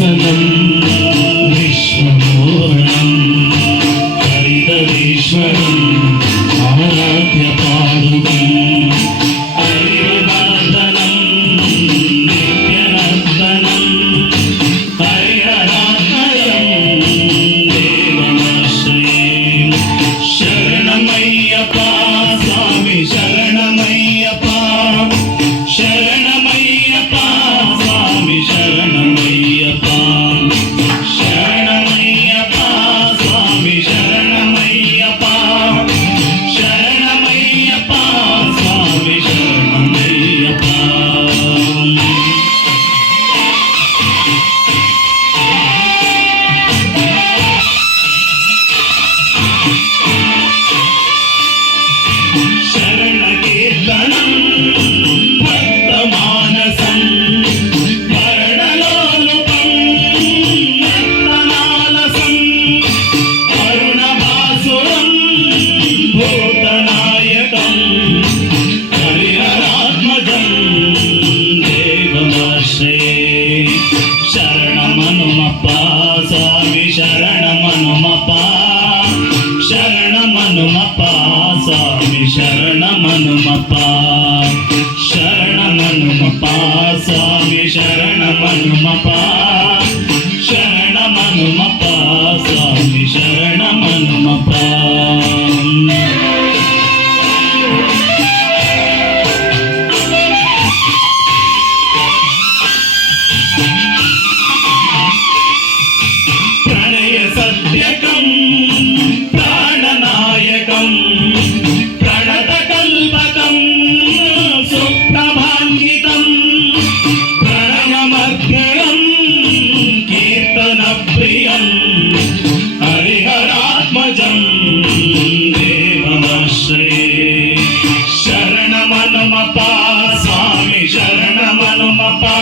seven ಶರಣ ಮನುಮಪ್ಪ ಸ್ವಾಮಿ ಶರಣ ಮನುಮಪ್ಪ ಶರಣ ಮನುಮಪ್ಪ ಸ್ವಾಮಿ ಶರಣ ಮನುಮಪ್ಪ ಶರಣ ಮನುಮಪ್ಪ ಸ್ವಾಮಿ ಶರಣ ಮನುಮಪ್ಪ శరణమప స్వామి శరణమనుమపా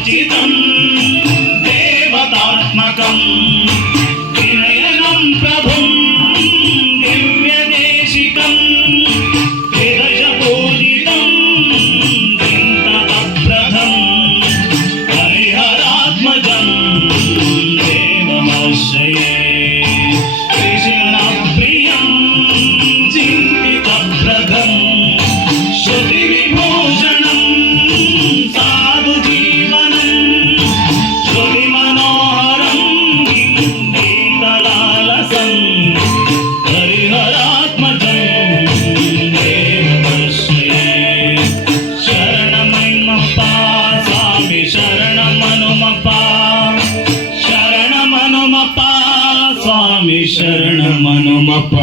अर्चितम् देवतात्मकम् ಹನುಮಪ್ಪ ಶರಣ ಮನುಮಪ್ಪ ಸ್ವಾಮಿ ಶರಣ ಮನುಮಪ್ಪ.